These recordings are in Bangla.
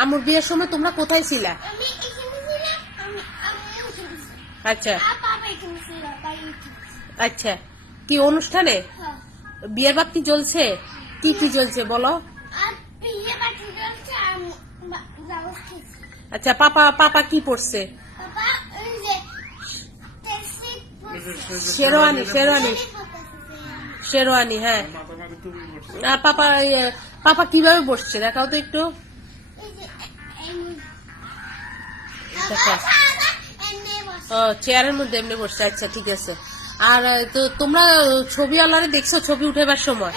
আম্মুর বিয়ের সময় তোমরা কোথায় ছিলা? আচ্ছা আচ্ছা, কি অনুষ্ঠানে? বিয়ের বাতি জ্বলছে? কি কি জ্বলছে বলো? আচ্ছা, পাপা পাপা কি পড়ছে? শেরওয়ানি শেরওয়ানি শেরওয়ানি, হ্যাঁ। পাপা পাপা কিভাবে বসছে দেখাও তো একটু। ও, চেয়ারের মধ্যে এমনি বসছে। আচ্ছা ঠিক আছে। আর তো তোমরা ছবি আলারে দেখছো ছবি উঠেবার সময়?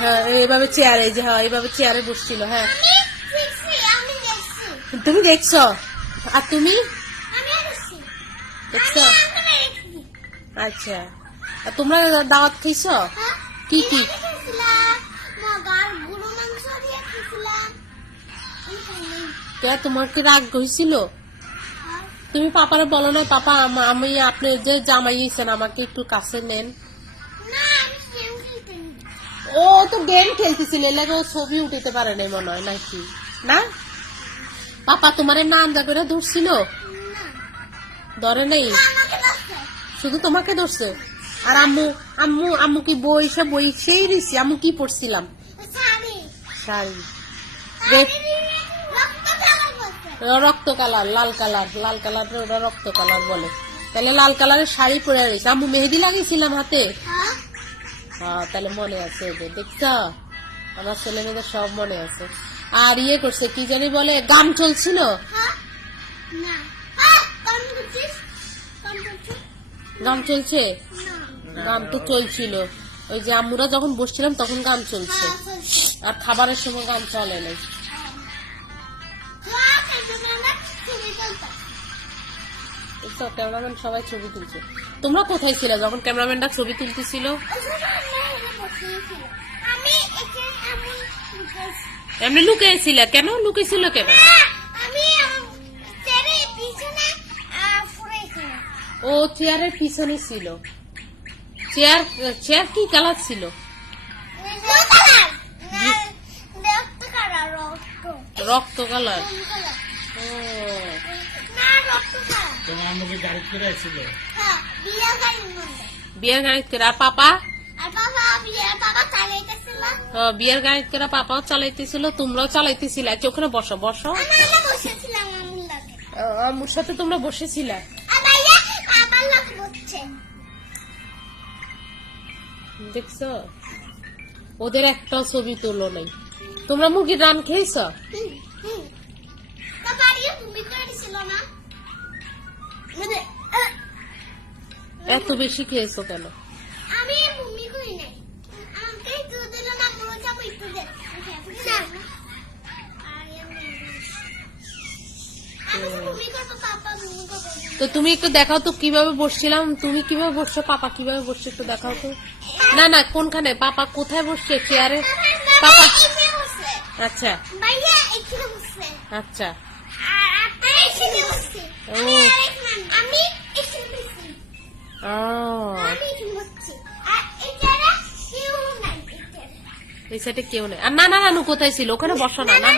হ্যাঁ, এইভাবে চেয়ারে, যে হ্যাঁ এইভাবে চেয়ারে বসছিল। হ্যাঁ, তুমি দেখছো? আর তুমি দেখছো? আচ্ছা, আর তোমরা দাওয়াত খাইছো? কি কি? তোমার কি রাগ হয়েছিল? তুমি পাপারে বলো না, পাপা আমি আপনি যে জামাইছেন আমাকে একটু কাছে নেন। ও তো গেম খেলতেছিল, এলাকা ও ছবি উঠাতে পারে নাই মনে হয় নাকি? না, পাপা তোমারে না আন্দা করে ধরছিল? ধরে নেই, শুধু তোমাকে ধরছে। আর আম্মু আম্মু আম্মু কি বইসেই দিছি? আম্মু কি পড়ছিলাম? শাড়ি, রক্ত কালার, লাল কালার, লাল কালার ওটা রক্ত কালার বলে। তাহলে লাল কালারের শাড়ি পরে রয়েছে। আম্মু মেহেদি লাগিয়েছিলাম হাতে। হ্যাঁ, তাহলে মনে আছে ওদের। দেখছ, আমার ছেলে মেয়েদের সব মনে আছে। আর ইয়ে করছে কি জানি বলে, গান চলছিল। গান চলছে? গান তো চলছিল, ওই যে আম্মুরা যখন বসছিলাম তখন গান চলছে। আর খাবারের সময় গান চলে নাই। ক্যামেরাম্যান সবাই ছবি তুলছে। তোমরা কোথায় ছিল যখন ক্যামেরাম্যানটা ছবি তুলতেছিল? এমনি লুকিয়েছিল? কেন লুকিয়েছিল কেন? ও চেয়ারের পিছনে ছিল। চেয়ার চেয়ার কি কালার ছিল? রক্ত কালার। ও, বিয়ের গাড়ি করে। আর পাপা? বিয়ের গাড়ি করে পাপাও চালাইতেছিল, তোমরাও চালাইতেছিল। আচ্ছা, ওখানে বসো বসো। আম্মুর সাথে তোমরা বসেছিলে? দেখছো, ওদের একটাও ছবি তোলো নাই। তোমরা মুরগির রান খেয়েছ? এত বেশি খেয়েছো কেন? তো তুমি একটু দেখাও তো কিভাবে বসছিলাম, তুমি কিভাবে বসছো, পাপা কিভাবে বসছে একটু দেখাও তো। না না, কোনখানে? পাপা কোথায় বসছে? চেয়ারে? পাপা, আচ্ছা আচ্ছা। এই সাইডে কেউ নেই। আর নানা নানু কোথায় ছিল? ওখানে বসো না। না